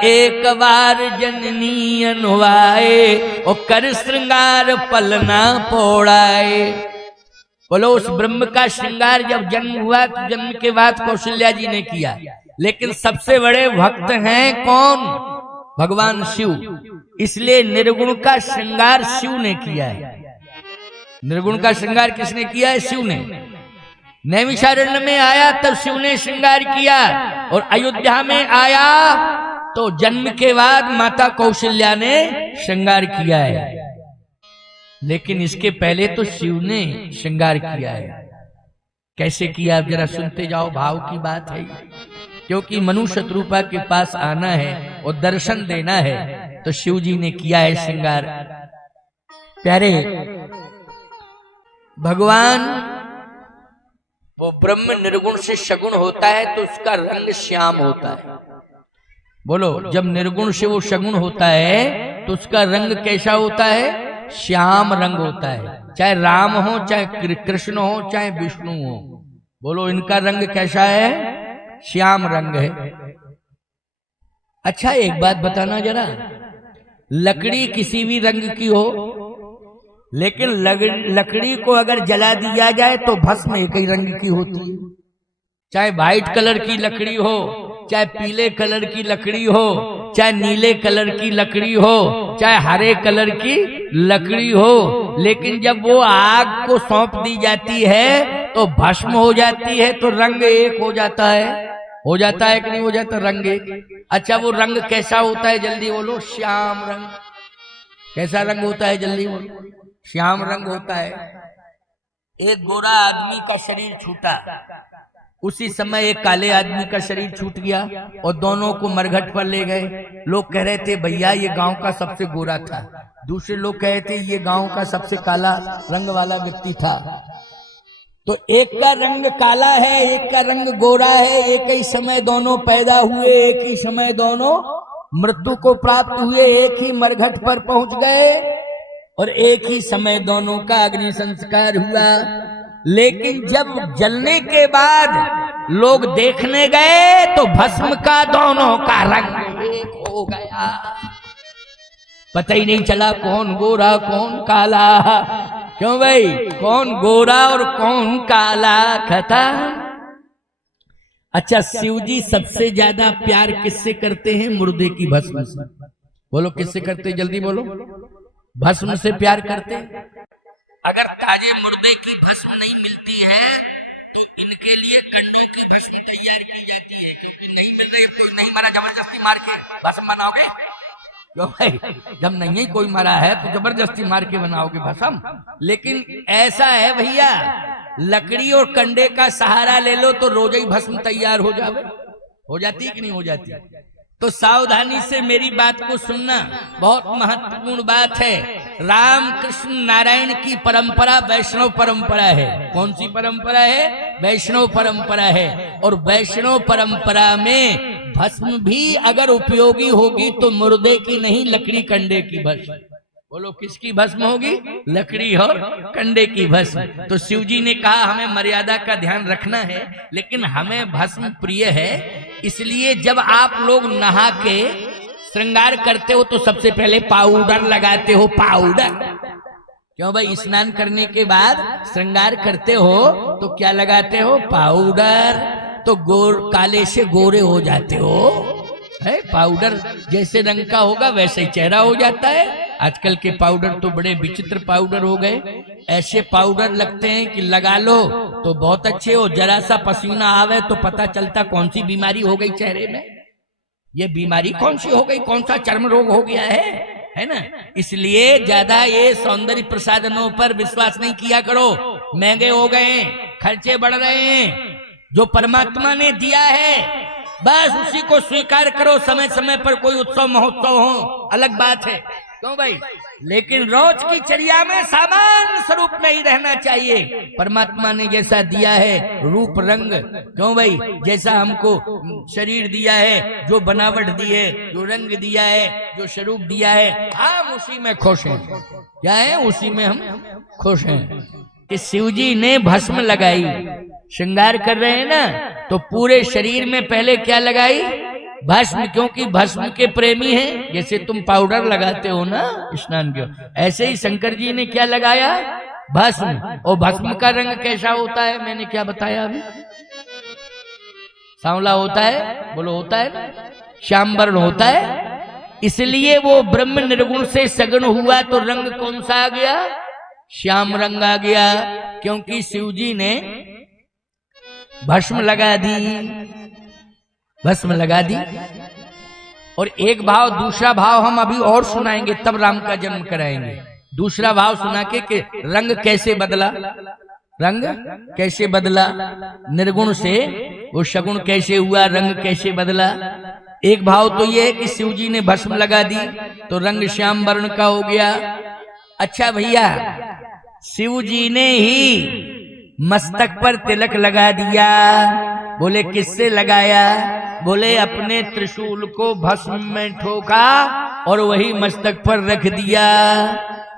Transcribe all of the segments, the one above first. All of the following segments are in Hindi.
एक बार जननी अनुवाए और कर श्रृंगार पलना पोड़ाए। बोलो उस ब्रह्म का श्रृंगार जब जन्म हुआ तो जन्म के बाद कौशल्या जी ने किया, लेकिन सबसे बड़े भक्त हैं कौन? भगवान शिव। इसलिए निर्गुण का श्रृंगार शिव ने किया है। निर्गुण का श्रृंगार किसने किया है? शिव ने। नैमिषारण्य में आया तब शिव ने श्रृंगार किया, और अयोध्या में आया तो जन्म के बाद माता कौशल्या ने श्रृंगार किया है। लेकिन इसके पहले तो शिव ने श्रृंगार किया है। कैसे किया आप जरा सुनते जाओ, भाव की बात है। क्योंकि मनुष्य शत्रुपा के पास आना है और दर्शन देना है, तो शिव जी ने किया है श्रृंगार। प्यारे भगवान वो ब्रह्म निर्गुण से सगुण होता है तो उसका रंग श्याम होता है। बोलो, जब निर्गुण से वो सगुण होता है तो उसका रंग कैसा होता है? श्याम रंग होता है। चाहे राम हो, चाहे कृष्ण हो, चाहे विष्णु हो, बोलो इनका रंग कैसा है? श्याम रंग है। अच्छा एक बात बताना जरा, लकड़ी किसी भी रंग की हो, लेकिन लकड़ी को अगर जला दिया जाए तो भस्म एक ही रंग की होती है। चाहे व्हाइट कलर की लकड़ी हो, चाहे पीले कलर की लकड़ी हो, चाहे नीले कलर की लकड़ी हो, चाहे हरे कलर की लकड़ी हो, लेकिन जब वो आग को सौंप दी जाती है तो भस्म हो जाती है, तो रंग एक हो जाता है। हो जाता है कि नहीं हो जाता? रंग एक। अच्छा वो रंग कैसा होता है? जल्दी बोलो। श्याम रंग। कैसा रंग होता है? जल्दी बोलो। श्याम रंग होता है। एक गोरा आदमी का शरीर छूटा, उसी समय एक काले आदमी का शरीर छूट गया और दोनों को मरघट पर ले गए। लोग कह रहे थे भैया ये गांव का सबसे गोरा था, दूसरे लोग कह रहे थे ये गांव का सबसे काला रंग वाला व्यक्ति था। तो एक का रंग काला है, एक का रंग गोरा है। एक ही समय दोनों पैदा हुए, एक ही समय दोनों मृत्यु को प्राप्त हुए, एक ही मरघट पर पहुंच गए और एक ही समय दोनों का अग्नि संस्कार हुआ। लेकिन जब जलने के बाद लोग देखने गए तो भस्म का दोनों का रंग एक हो गया। पता ही नहीं चला कौन गोरा कौन काला। क्यों भाई? कौन गोरा और कौन काला खता। अच्छा शिव जी सबसे ज्यादा प्यार किससे करते हैं? मुर्दे की भस्म से। बोलो किससे करते? जल्दी बोलो। भस्म से प्यार करते। अगर ताजे मुर्दे की भस्म नहीं मिलती है तो इनके लिए कंडों की भस्म तैयार की जाती है। नहीं मिल रही तो नहीं मारा, जबरदस्ती मार के भस्म बनाओगे। क्यों भाई? जब नहीं कोई मरा है तो जबरदस्ती मार के बनाओगे भस्म। लेकिन ऐसा है भैया, लकड़ी और कंडे का सहारा ले लो तो रोज ही भस्म तैयार हो जावे। हो जाती कि नहीं हो जाती? तो सावधानी से मेरी बात को सुनना, बहुत महत्वपूर्ण बात है। राम कृष्ण नारायण की परंपरा वैष्णव परंपरा है। कौन सी परंपरा है? वैष्णव परंपरा है। और वैष्णव परंपरा में भस्म भी अगर उपयोगी होगी तो मुर्दे की नहीं, लकड़ी कंडे की भस्म। बोलो किसकी भस्म होगी? लकड़ी और कंडे की भस्म। तो शिव जी ने कहा हमें मर्यादा का ध्यान रखना है, लेकिन हमें भस्म प्रिय है। इसलिए जब आप लोग नहा के श्रृंगार करते हो तो सबसे पहले पाउडर लगाते हो। पाउडर क्यों भाई? स्नान करने के बाद श्रृंगार करते हो तो क्या लगाते हो? पाउडर। तो काले से गोरे हो जाते हो। है पाउडर जैसे रंग का होगा वैसे ही चेहरा हो जाता है। आजकल के पाउडर तो बड़े विचित्र पाउडर हो गए। ऐसे पाउडर लगते हैं कि लगा लो तो बहुत अच्छे हो, जरा सा पसीना आवे तो पता चलता कौन सी बीमारी हो गई चेहरे में। ये बीमारी कौन सी हो गई, कौन सा चर्म रोग हो गया है ना। इसलिए ज्यादा ये सौंदर्य प्रसाधनों पर विश्वास नहीं किया करो। महंगे हो गए, खर्चे बढ़ रहे हैं। जो परमात्मा ने दिया है बस उसी को स्वीकार करो। समय समय पर कोई उत्सव महोत्सव हो अलग बात है, क्यों भाई? लेकिन रोज की चर्या में सामान्य स्वरूप नहीं रहना चाहिए। परमात्मा ने जैसा दिया है रूप रंग, क्यों भाई, जैसा हमको शरीर दिया है, जो बनावट दी है, जो रंग दिया है, जो स्वरूप दिया है, हम उसी में खुश हैं। क्या है? उसी में हम खुश हैं। कि शिव जी ने भस्म लगाई, श्रृंगार कर रहे हैं ना, तो पूरे शरीर में पहले क्या लगाई? भस्म, क्योंकि भस्म के प्रेमी हैं। जैसे तुम पाउडर लगाते हो ना स्नान के, ऐसे ही शंकर जी ने क्या लगाया, भस्म। और भस्म का रंग कैसा होता है, मैंने क्या बताया अभी, सांवला होता है, बोलो होता है ना, श्याम वर्ण होता है। इसलिए वो ब्रह्म निर्गुण से सगुण हुआ तो रंग कौन सा आ गया, श्याम रंग आ गया। क्योंकि शिव जी ने भस्म लगा दी, भस्म लगा दी। और एक भाव, दूसरा भाव हम अभी और सुनाएंगे, तब राम का जन्म कराएंगे। दूसरा भाव सुना के रंग कैसे बदला, रंग कैसे बदला, निर्गुण से वो सगुण कैसे हुआ, रंग कैसे बदला। एक भाव तो ये है कि शिव जी ने भस्म लगा दी तो रंग श्याम वर्ण का हो गया। अच्छा भैया, शिव जी ने ही मस्तक पर तिलक लगा दिया। बोले किससे लगाया, बोले अपने त्रिशूल को भस्म में ठोका और वही मस्तक पर रख दिया।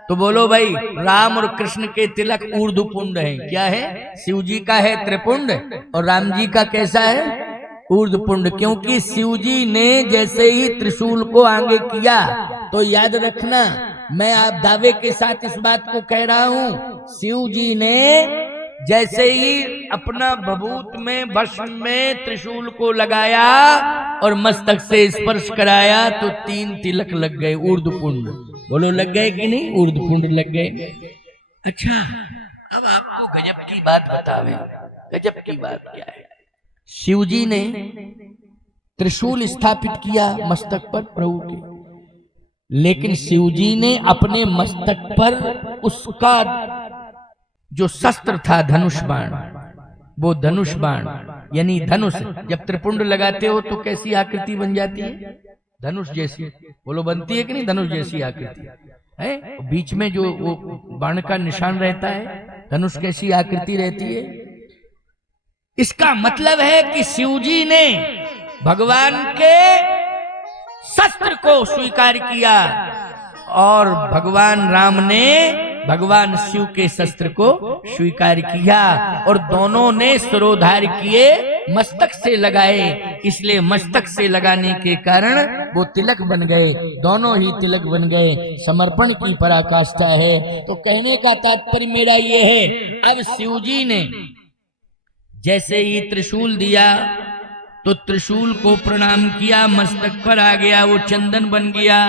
तो बोलो भाई, राम और कृष्ण के तिलक ऊर्ध्वपुंड है, क्या है, शिव जी का है त्रिपुंड और राम जी का कैसा है, ऊर्ध्वपुंड। क्योंकि शिव जी ने जैसे ही त्रिशूल को आगे किया, तो याद रखना, मैं आप दावे के साथ इस बात को कह रहा हूं, शिव जी ने जैसे ही अपना भभूत में भस्म में त्रिशूल को लगाया और मस्तक से स्पर्श कराया तो 3 तिलक लग गए, ऊर्ध्वपुंड। बोलो लग गए कि नहीं, ऊर्ध्वपुंड लग गए। अच्छा, अब आपको गजब की बात बतावे, गजब की बात क्या है। शिव जी ने त्रिशूल स्थापित किया मस्तक पर प्रभु के, लेकिन शिव जी ने अपने मस्तक पर उसका जो शस्त्र था धनुष बाण, वो धनुष बाण यानी धनुष, जब त्रिपुंड लगाते हो तो कैसी आकृति बन जाती है, धनुष जैसी। बोलो बनती है कि नहीं, धनुष जैसी आकृति है। बीच में जो वो बाण का निशान रहता है, धनुष कैसी आकृति रहती है। इसका मतलब है कि शिव जी ने भगवान के शस्त्र को स्वीकार किया और भगवान राम ने भगवान शिव के शस्त्र को स्वीकार किया, और दोनों ने सिरोधार किए, मस्तक से लगाए। इसलिए मस्तक से लगाने के कारण वो तिलक बन गए, दोनों ही तिलक बन गए। समर्पण की पराकाष्ठा है। तो कहने का तात्पर्य मेरा ये है, अब शिव जी ने जैसे ही त्रिशूल दिया तो त्रिशूल को प्रणाम किया, मस्तक पर आ गया, वो चंदन बन गया,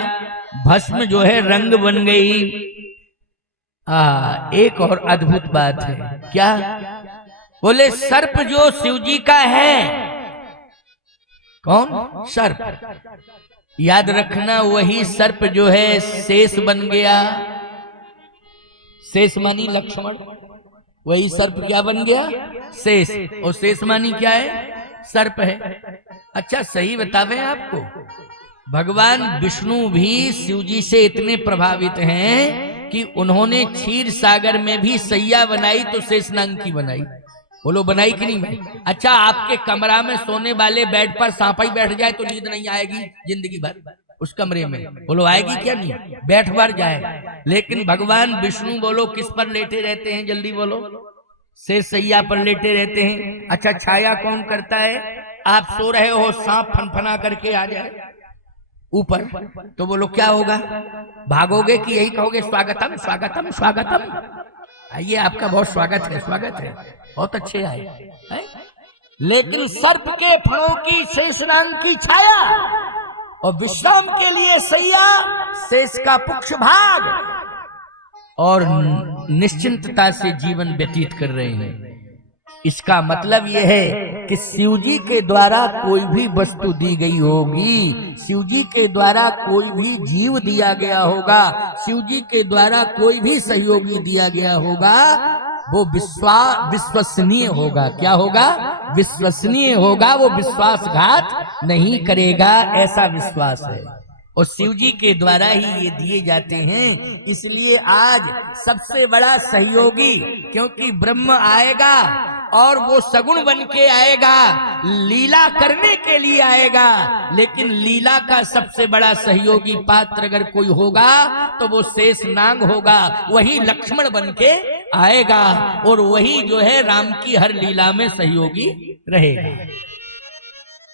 भस्म जो है रंग बन गई। एक और अद्भुत बात है, क्या, बोले सर्प जो शिव जी का है, कौन, सर्प, याद रखना वही सर्प जो है शेष बन गया। शेष मानी लक्ष्मण, वही सर्प क्या बन गया, शेष। और शेष मानी क्या है, सर्प है। अच्छा सही बतावे आपको, भगवान विष्णु भी शिव जी से इतने प्रभावित हैं कि उन्होंने क्षीर सागर में भी सैया बनाई तो शेषनाग की बनाई। बोलो बनाई कि नहीं। अच्छा, आपके कमरा में सोने वाले बेड पर सांप ही बैठ जाए तो नींद नहीं आएगी जिंदगी भर उस कमरे में, बोलो आएगी क्या, नहीं, बैठ भर जाए। लेकिन भगवान विष्णु बोलो किस पर लेटे रहते हैं, जल्दी बोलो, शेष सैया पर लेटे रहते हैं। अच्छा, छाया कौन करता है, आप सो रहे हो, सांप फनफना करके आ जाए ऊपर, तो बोलो क्या होगा, भागोगे कि यही कहोगे स्वागतम स्वागतम स्वागतम, आइए आपका बहुत स्वागत है, स्वागत है, बहुत अच्छे आए है? लेकिन सर्प के फणों की शेषनाग की छाया और विश्राम के लिए सैया, शेष का पुक्ष भाग, और निश्चिंतता से जीवन व्यतीत कर रहे हैं। इसका मतलब यह है कि शिव जी के द्वारा कोई भी वस्तु दी गई होगी, शिव जी के द्वारा कोई भी जीव दिया गया होगा, शिव जी के द्वारा कोई भी सहयोगी दिया गया होगा, वो विश्वसनीय होगा। क्या होगा, विश्वसनीय होगा, वो विश्वासघात नहीं करेगा, ऐसा विश्वास है। और शिव जी के द्वारा ही ये दिए जाते हैं। इसलिए आज सबसे बड़ा सहयोगी, क्योंकि ब्रह्म आएगा और वो सगुण बन के आएगा, लीला करने के लिए आएगा, लेकिन लीला का सबसे बड़ा सहयोगी पात्र अगर कोई होगा तो वो शेषनाग होगा, वही लक्ष्मण बन के आएगा और वही जो है राम की हर लीला में सहयोगी रहेगा।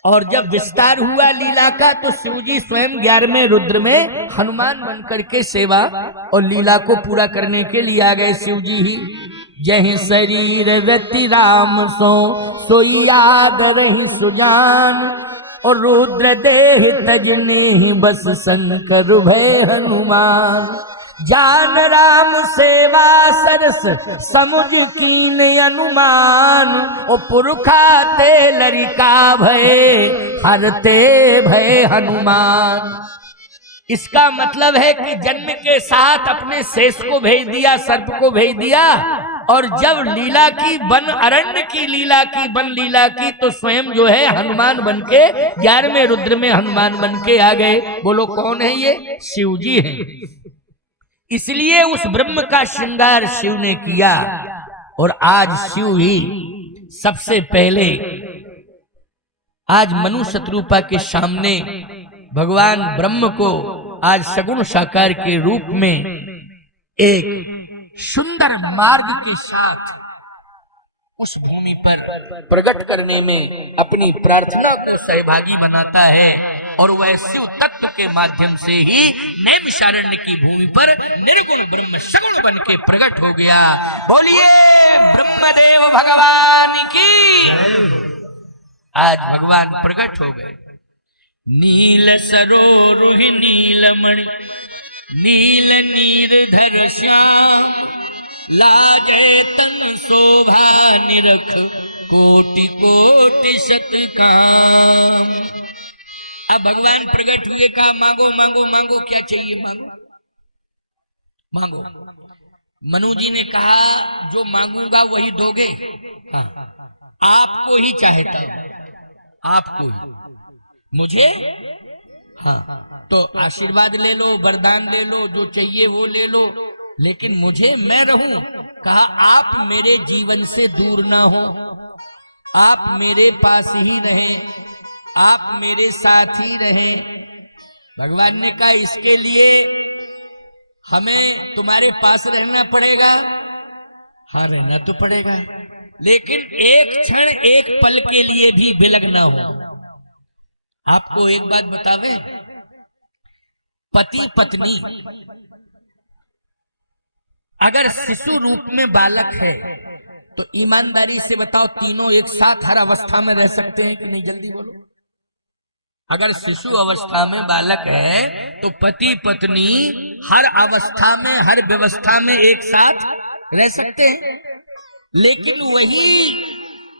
और जब विस्तार हुआ लीला का तो शिव जी स्वयं 11वें रुद्र में हनुमान बनकर के सेवा और लीला को पूरा करने के लिए आ गए शिव जी ही। जहि शरीर व्यति राम सोई याद रही सुजान, और रुद्र देह तजने बस शंकर भय हनुमान। जान राम सेवा सरस समुझ कीन अनुमान, ओ पुरखा ते लरिका भय हरते भय हनुमान। इसका मतलब है कि जन्म के साथ अपने शेष को भेज दिया, सर्प को भेज दिया, और जब लीला की वन अरण्य की लीला की वन लीला की तो स्वयं जो है हनुमान बनके 11वें रुद्र में हनुमान बनके आ गए। बोलो कौन है ये? शिव जी हैं। इसलिए उस ब्रह्म का श्रृंगार शिव ने किया, और आज शिव ही सबसे पहले आज मनु शत्रुपा के सामने भगवान ब्रह्म को आज सगुण साकार के रूप में एक सुंदर मार्ग के साथ उस भूमि पर प्रकट करने में अपनी प्रार्थना को सहभागी बनाता है, और वह शिव तत्व के माध्यम से ही नैमिषारण्य की भूमि पर निर्गुण ब्रह्म सगुण बन के प्रकट हो गया। बोलिए ब्रह्मदेव भगवान की। आज भगवान प्रकट हो गए। नील सरोरुहि नीलमणि नील नीरधर श्याम, लाजे तन शोभा निरख कोटि कोटि शत काम। अब भगवान प्रकट हुए, कहा मांगो मांगो मांगो, क्या चाहिए मांगो मांगो। मनु जी ने कहा जो मांगूंगा वही दोगे? हाँ, आपको ही चाहता हूं, आपको ही, मुझे हाँ तो आशीर्वाद ले लो, वरदान ले लो, जो चाहिए वो ले लो, लेकिन मुझे मैं रहूं। कहा आप मेरे जीवन से दूर ना हो, आप मेरे पास ही रहें, आप मेरे साथ ही रहें। भगवान ने कहा इसके लिए हमें तुम्हारे पास रहना पड़ेगा। हाँ रहना तो पड़ेगा, लेकिन एक क्षण एक पल के लिए भी विलग ना हो। आपको एक बात बतावे, पति पत्नी अगर शिशु रूप में बालक है तो ईमानदारी से बताओ तीनों एक साथ हर अवस्था में रह सकते हैं कि नहीं? जल्दी बोलो। अगर शिशु अवस्था में बालक है तो पति पत्नी हर अवस्था में हर व्यवस्था में एक साथ रह सकते हैं, लेकिन वही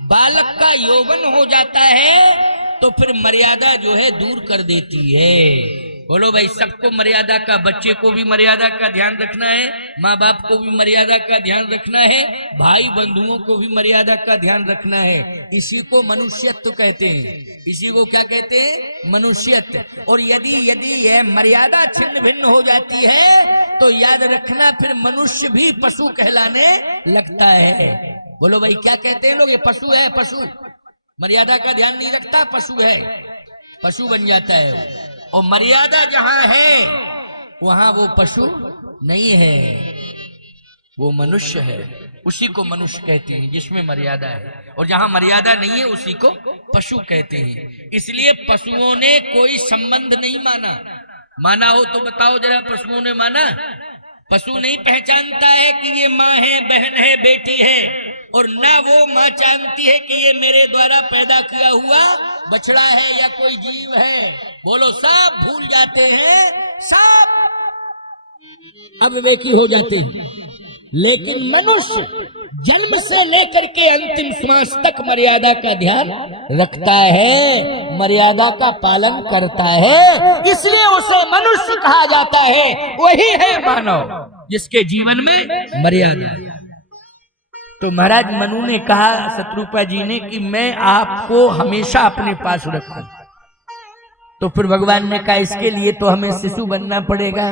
बालक का यौवन हो जाता है तो फिर मर्यादा जो है दूर कर देती है। बोलो भाई, सबको मर्यादा का, बच्चे को भी मर्यादा का ध्यान रखना है, माँ बाप को भी मर्यादा का ध्यान रखना है, भाई बंधुओं को भी मर्यादा का ध्यान रखना है। इसी को मनुष्यत्व कहते हैं। इसी को क्या कहते हैं? मनुष्यत्व। और यदि यदि यह मर्यादा छिन्न भिन्न हो जाती है तो याद रखना फिर मनुष्य भी पशु कहलाने लगता है। बोलो भाई, क्या कहते हैं लोग? ये पशु है, पशु मर्यादा का ध्यान नहीं रखता, पशु है, पशु बन जाता है। और मर्यादा जहां है वहां वो पशु नहीं है, वो मनुष्य है। उसी को मनुष्य कहते हैं जिसमें मर्यादा है, और जहां मर्यादा नहीं है उसी को पशु कहते हैं। इसलिए पशुओं ने कोई संबंध नहीं माना। माना हो तो बताओ जरा, पशुओं ने माना? पशु नहीं पहचानता है कि ये माँ है, बहन है, बेटी है, और ना वो माँ जानती है कि ये मेरे द्वारा पैदा किया हुआ बछड़ा है या कोई जीव है। बोलो, सब भूल जाते हैं, सब अविवेकी हो जाते हैं। लेकिन मनुष्य जन्म से लेकर के अंतिम श्वास तक मर्यादा का ध्यान रखता है, मर्यादा का पालन करता है, इसलिए उसे मनुष्य कहा जाता है। वही है मानव जिसके जीवन में मर्यादा है। तो महाराज मनु ने कहा शत्रुपा जी ने कि मैं आपको हमेशा अपने पास रखूं। तो फिर भगवान ने कहा इसके लिए तो हमें शिशु बनना पड़ेगा।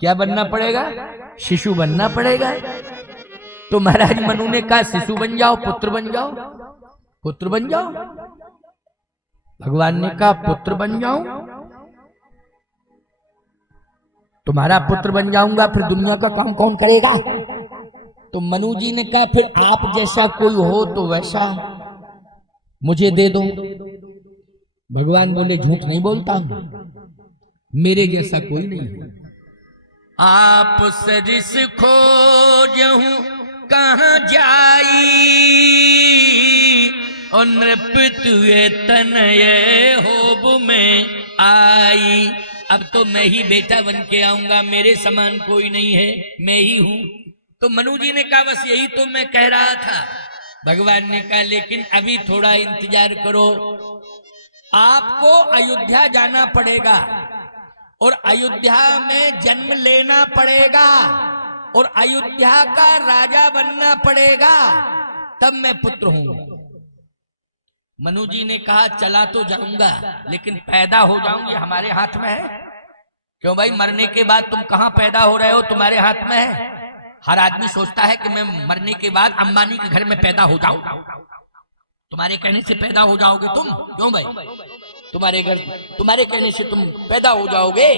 क्या बनना पड़ेगा? शिशु बनना पड़ेगा। तो महाराज मनु ने कहा शिशु बन जाओ, पुत्र बन जाओ, पुत्र बन जाओ। भगवान ने कहा पुत्र बन जाऊं? तुम्हारा पुत्र बन जाऊंगा, फिर दुनिया का काम कौन करेगा? तो मनु जी ने कहा फिर आप जैसा कोई हो तो वैसा मुझे दे दो। भगवान बोले झूठ नहीं बोलता हूं, मेरे जैसा कोई नहीं है। आप सरिस खोजहूं कहां जाई, और नृप तुए तनय होब में आई। अब तो मैं ही बेटा बन के आऊंगा, मेरे समान कोई नहीं है, मैं ही हूं। तो मनु जी ने कहा बस यही तो मैं कह रहा था। भगवान ने कहा लेकिन अभी थोड़ा इंतजार करो, आपको अयोध्या जाना पड़ेगा और अयोध्या में जन्म लेना पड़ेगा और अयोध्या का राजा बनना पड़ेगा, तब मैं पुत्र हूं। मनु जी ने कहा चला तो जाऊंगा लेकिन पैदा हो जाऊं ये हमारे हाथ में है। क्यों भाई, मरने के बाद तुम कहां पैदा हो रहे हो, तुम्हारे हाथ में है। हर आदमी सोचता है कि मैं मरने के बाद अंबानी के घर में पैदा हो जाऊं, तुम्हारे कहने से पैदा हो जाओगे तुम। क्यों भाई, तुम्हारे घर, तुम्हारे कहने से तुम पैदा हो जाओगे?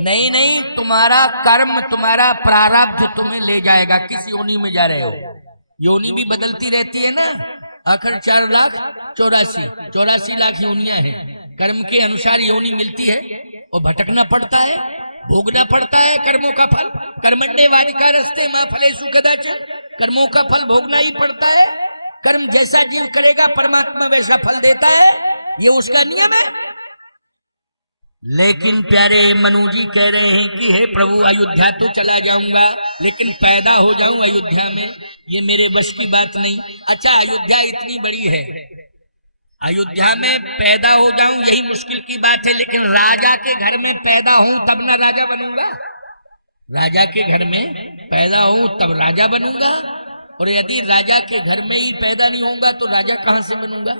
नहीं नहीं, तुम्हारा कर्म, तुम्हारा प्रारब्ध तुम्हें ले जाएगा। किस योनि में जा रहे हो? योनि भी बदलती रहती है ना। आखिर 4,84,84 लाख योनियां हैं। कर्म के अनुसार योनि मिलती है और भटकना पड़ता है, भोगना पड़ता है कर्मों का फल। कर्मण्येवाधिकार रस्ते मां फलेषु कदाचन, कर्मों का फल भोगना ही पड़ता है। कर्म जैसा जीव करेगा परमात्मा वैसा फल देता है, ये उसका नियम है। लेकिन प्यारे मनु जी कह रहे हैं कि हे प्रभु, अयोध्या तो चला जाऊंगा लेकिन पैदा हो जाऊं अयोध्या में, ये मेरे बस की बात नहीं। अच्छा, अयोध्या इतनी बड़ी है, अयोध्या में पैदा हो जाऊं यही मुश्किल की बात है, लेकिन राजा के घर में पैदा हूं तब ना राजा बनूंगा। राजा के घर में पैदा हूं तब राजा बनूंगा, और यदि राजा के घर में ही पैदा नहीं होगा तो राजा कहां से बनूंगा?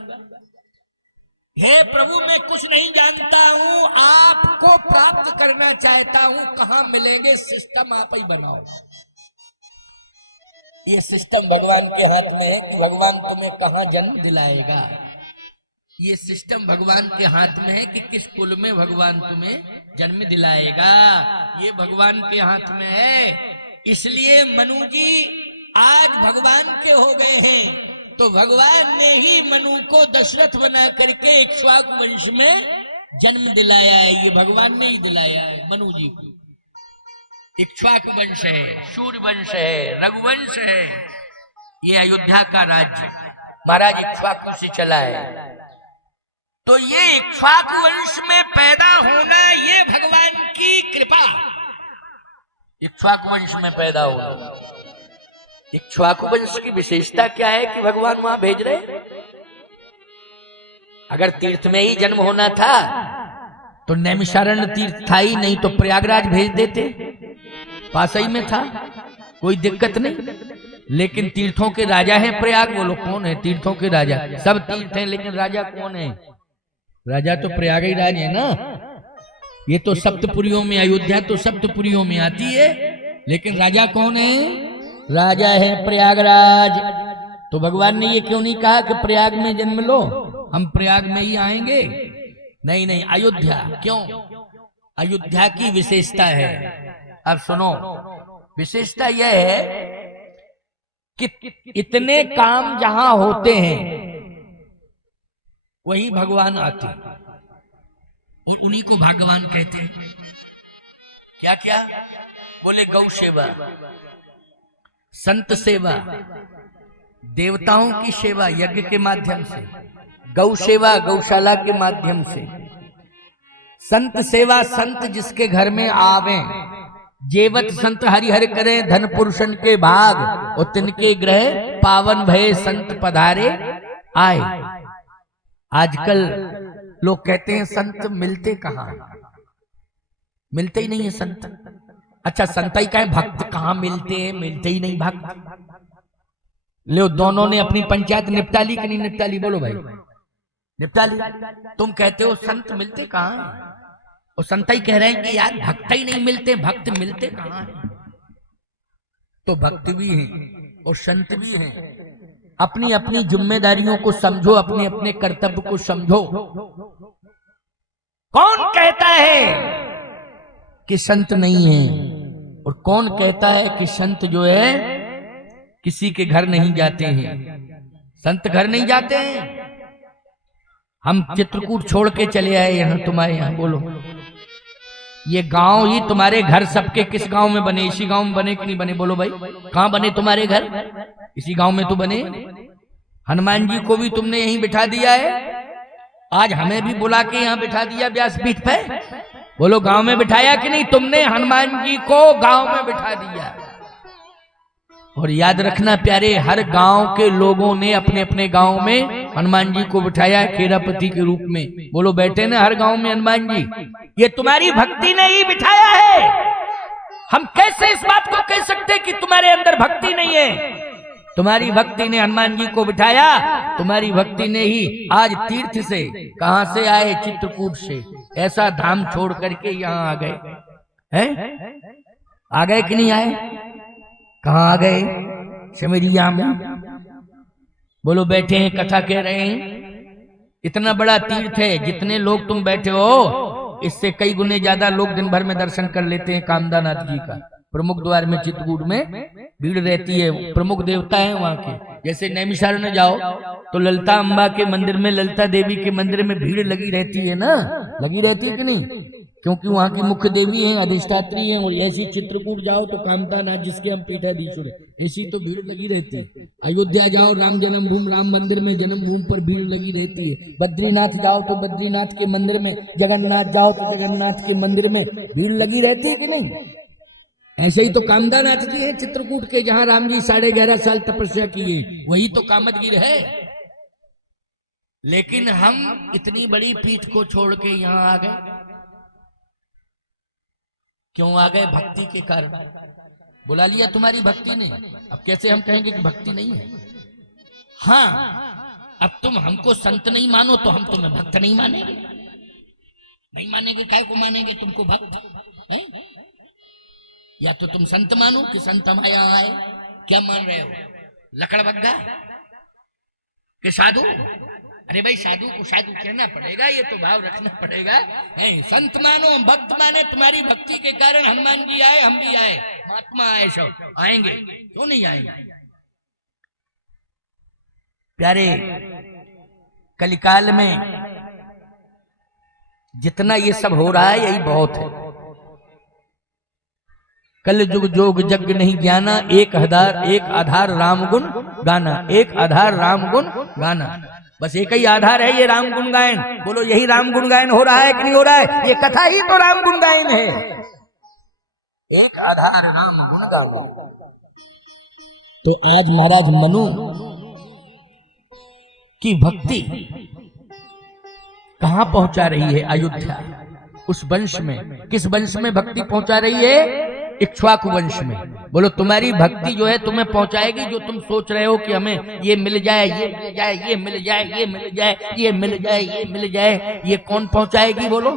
हे प्रभु, मैं कुछ नहीं जानता हूं, आपको प्राप्त करना चाहता हूं, कहां मिलेंगे? सिस्टम आप ही बनाओ। ये सिस्टम भगवान के हाथ में है कि भगवान तुम्हें कहां जन्म दिलाएगा। ये सिस्टम भगवान के हाथ में है कि किस कुल में भगवान तुम्हें जन्म दिलाएगा, ये भगवान के हाथ में है। इसलिए मनु जी आज भगवान के हो गए हैं, तो भगवान ने ही मनु को दशरथ बना करके इक्ष्वाकु वंश में जन्म दिलाया है। ये भगवान ने ही दिलाया है मनु जी को। इक्ष्वाकु वंश है, सूर्य वंश है, रघुवंश है, ये अयोध्या का राज्य महाराज इक्ष्वाकु से चला है। तो ये इक्ष्वाकु वंश में पैदा होना ये भगवान की कृपा। इक्ष्वाकु वंश में पैदा होना, इक्ष्वाकु वंश की विशेषता क्या है कि भगवान वहां भेज रहे। अगर तीर्थ में ही जन्म होना था तो नैमिषारण्य तीर्थ था ही नहीं, तो प्रयागराज भेज देते, पास ही में था, कोई दिक्कत नहीं। लेकिन तीर्थों के राजा है प्रयाग। बोलो कौन है तीर्थों के राजा? सब तीर्थ हैं लेकिन राजा कौन है? राजा तो प्रयाग ही राज है ना। ये तो सप्तपुरियों में, अयोध्या तो सप्तपुरियों में आती है, लेकिन राजा कौन है? राजा है प्रयागराज। तो भगवान ने ये क्यों नहीं कहा कि प्रयाग में जन्म लो, हम प्रयाग में ही आएंगे? नहीं नहीं, अयोध्या। क्यों? अयोध्या की विशेषता है। अब सुनो, विशेषता यह है कि इतने काम जहां होते हैं वही भगवान आते हैं, और उन्हीं को भगवान कहते हैं। क्या क्या? बोले गौ सेवा, संत सेवा, देवताओं की सेवा यज्ञ के माध्यम से, गौ सेवा गौशाला के माध्यम से, संत सेवा, संत जिसके घर में आवे, जेवत संत हरिहर करे धन पुरुषन के भाग, और तिनके ग्रह पावन भये संत पधारे आए। आजकल लोग कहते हैं संत मिलते कहाँ? मिलते ही नहीं है संत। अच्छा, संत ही कहें, भक्त कहाँ मिलते हैं? मिलते ही नहीं भक्त। लो, दोनों ने अपनी पंचायत निपटा ली कि नहीं निपटा ली? बोलो भाई, निपटा ली। तुम कहते हो संत मिलते कहाँ? और संत ही कह रहे हैं कि यार भक्त ही नहीं मिलते, भक्त मिलते कहाँ है? तो भक्त भी हैं और संत भी हैं। अपनी अपनी जिम्मेदारियों को समझो, अपने अपने कर्तव्य को समझो। कौन कहता है कि संत नहीं है, और कौन कहता है कि संत जो है किसी के घर नहीं जाते हैं? संत घर नहीं जाते हैं। हम चित्रकूट छोड़ के चले आए यहाँ तुम्हारे यहाँ। बोलो ये गांव ही तुम्हारे घर सबके किस गांव में बने? इसी गांव में बने कि नहीं बने? बोलो भाई कहां बने तुम्हारे घर? इसी गांव में तो बने। हनुमान जी को भी तुमने यहीं बिठा दिया है, आज हमें भी बुला के यहाँ बिठा दिया व्यासपीठ पे। बोलो गांव में बिठाया कि नहीं तुमने? हनुमान जी को गांव में बिठा दिया। और याद रखना प्यारे, हर गांव के लोगों ने अपने अपने गांव में हनुमान जी को बिठाया खेरापति के रूप में। बोलो बैठे ना हर गांव में हनुमान जी। ये तुम्हारी भक्ति ने ही बिठाया है। हम कैसे इस बात को कह सकते कि तुम्हारे अंदर भक्ति नहीं है? तुम्हारी भक्ति ने हनुमान जी को बिठाया। तुम्हारी भक्ति ने ही आज तीर्थ से, कहां से आए? चित्रकूट से। ऐसा धाम छोड़ करके यहाँ आ गए हैं? आ गए कि नहीं आए? कहां आ गए? सिमरिया में। बोलो बैठे हैं कथा कह रहे हैं। इतना बड़ा तीर्थ है, जितने लोग तुम बैठे हो इससे कई गुने ज्यादा लोग दिन भर में दर्शन कर लेते हैं कामदानाथ जी का। प्रमुख द्वार में चित्रकूट में भीड़ रहती है, प्रमुख देवता है वहां के। जैसे नैमिषारण्य में जाओ तो ललिता अम्बा के मंदिर में, ललिता देवी के मंदिर में भीड़ लगी रहती है ना, लगी रहती है कि नहीं? क्योंकि वहां की मुख्य देवी हैं, अधिष्ठात्री हैं। और ऐसी चित्रकूट जाओ तो कामतानाथ जिसके हम पीठाधीश्वर हैं, ऐसी तो भीड़ लगी रहती है। अयोध्या जाओ राम जन्मभूमि, राम मंदिर में जन्मभूमि पर भीड़ लगी रहती है। बद्रीनाथ जाओ तो बद्रीनाथ के मंदिर में, जगन्नाथ जाओ तो जगन्नाथ के मंदिर में भीड़ लगी रहती है कि नहीं? ऐसे ही तो कामदानाथ जी है चित्रकूट के, जहां राम जी 11.5 साल तपस्या किए, वही तो कामदगिर है। लेकिन हम इतनी बड़ी पीठ को छोड़ के यहाँ आ गए। क्यों आ गए? भक्ति के कारण। बुला लिया तुम्हारी भक्ति ने। अब कैसे हम कहेंगे कि भक्ति नहीं है? हाँ, अब तुम हमको संत नहीं मानो तो हम तुम्हें भक्त नहीं मानेंगे। नहीं मानेंगे, काय को मानेंगे तुमको भक्त है? या तो तुम संत मानो कि संत हमारे यहाँ आए। क्या मान रहे हो? लकड़बग्गा कि साधु? अरे भाई साधु को साधु कहना पड़ेगा, ये तो भाव रखना पड़ेगा। संत मानो, भक्त माने। तुम्हारी भक्ति के कारण हनुमान जी आए, हम भी आए, महात्मा आए, सब आएंगे। क्यों नहीं आएंगे? प्यारे, कलिकाल में जितना ये सब हो रहा है यही बहुत है। कल जुग जोग जग नहीं ज्ञाना, एक आधार राम गुण गाना, एक आधार राम गुण गाना। बस एक ही आधार है ये राम गुण गायन। बोलो यही राम गुण गायन हो रहा है कि नहीं हो रहा है? ये कथा ही तो राम गुण गायन है। एक आधार राम गुण गाना। तो आज महाराज मनु की भक्ति कहां पहुंचा रही है? अयोध्या, उस वंश में। किस वंश में भक्ति पहुंचा रही है? इक्ष्वाकु वंश में। बोलो तुम्हारी भक्ति जो है तुम्हें पहुंचाएगी जो तुम सोच रहे हो कि हमें ये मिल जाए, ये मिल जाए, ये मिल जाए, ये मिल जाए, ये मिल जाए, ये मिल जाए। ये कौन पहुंचाएगी? बोलो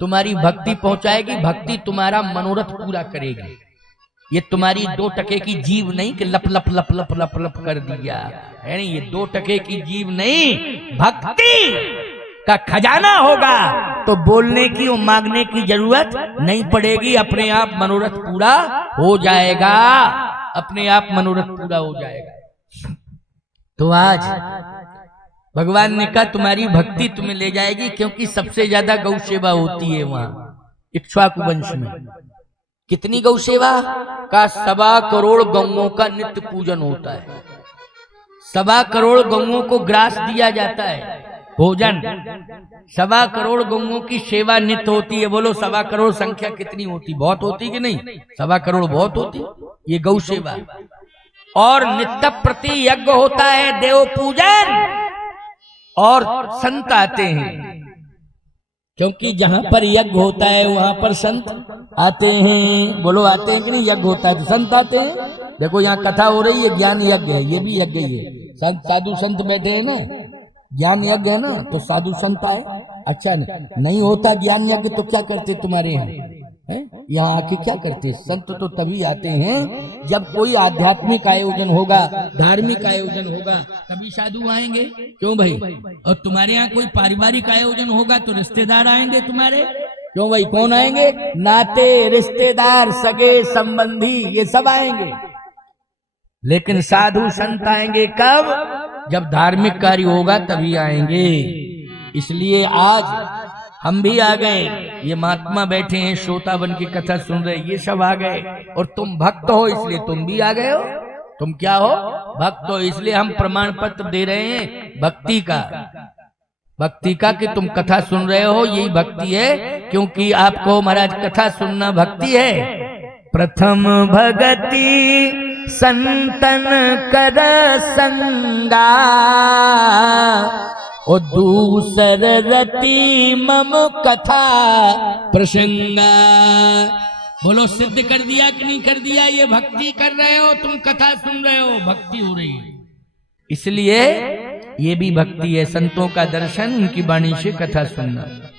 तुम्हारी भक्ति पहुंचाएगी। भक्ति तुम्हारा मनोरथ पूरा करेगी। ये तुम्हारी 2 टके की जीव नहीं कि लप लप लप लप लप लप कर दिया है नहीं। ये 2 टके की जीव नहीं, भक्ति का खजाना होगा तो बोलने की और मांगने की जरूरत नहीं पड़ेगी। अपने आप मनोरथ पूरा हो जाएगा, अपने आप मनोरथ पूरा हो जाएगा। तो आज भगवान ने कहा तुम्हारी भक्ति तुम्हें ले जाएगी, क्योंकि सबसे ज्यादा गौ सेवा होती है वहां इक्ष्वाकु वंश में। कितनी गौ सेवा का? 1.25 करोड़ गौओं का नित्य पूजन होता है। 1.25 करोड़ गौओं को ग्रास दिया जाता है, भोजन। 1.25 करोड़ गौओं की सेवा नित्य होती है। बोलो 1.25 करोड़ संख्या कितनी होती? बहुत होती कि नहीं? 1.25 करोड़ बहुत होती ये गौ सेवा। और नित्य प्रति यज्ञ होता है, देव पूजन। और संत आते हैं, क्योंकि जहां पर यज्ञ होता है वहां पर संत आते हैं। बोलो आते हैं कि नहीं? यज्ञ होता है तो संत आते हैं। देखो यहाँ कथा हो रही है, ज्ञान यज्ञ है, ये भी यज्ञ ही है। संत साधु संत बैठे हैं ना, ज्ञान यज्ञ है ना, तो साधु संत आए। अच्छा नहीं होता ज्ञान यज्ञ तो क्या करते तुम्हारे यहाँ आके? क्या करते? संत तो तभी आते हैं जब कोई आध्यात्मिक आयोजन होगा, धार्मिक आयोजन होगा, तभी साधु आएंगे। क्यों भाई? और तुम्हारे यहाँ कोई पारिवारिक आयोजन होगा तो रिश्तेदार आएंगे तुम्हारे। क्यों भाई? कौन आएंगे? नाते रिश्तेदार सगे संबंधी ये सब आएंगे। लेकिन साधु संत आएंगे कब? जब धार्मिक कार्य होगा तभी आएंगे। इसलिए आज हम भी आ गए, ये महात्मा बैठे हैं श्रोता बन की कथा सुन रहे, ये सब आ गए, और तुम भक्त हो इसलिए तुम भी आ गए हो। तुम क्या हो? भक्त हो, इसलिए हम प्रमाण पत्र दे रहे हैं भक्ति का, भक्ति का, कि तुम कथा सुन रहे हो, यही भक्ति है। क्योंकि आपको महाराज कथा सुनना भक्ति है। प्रथम भगति संतन कर संगा, और दूसर रति मम कथा प्रसंगा। बोलो सिद्ध कर दिया कि नहीं कर दिया? ये भक्ति कर रहे हो, तुम कथा सुन रहे हो, भक्ति हो रही है। इसलिए ये भी भक्ति है, संतों का दर्शन, उनकी वाणी से कथा सुनना।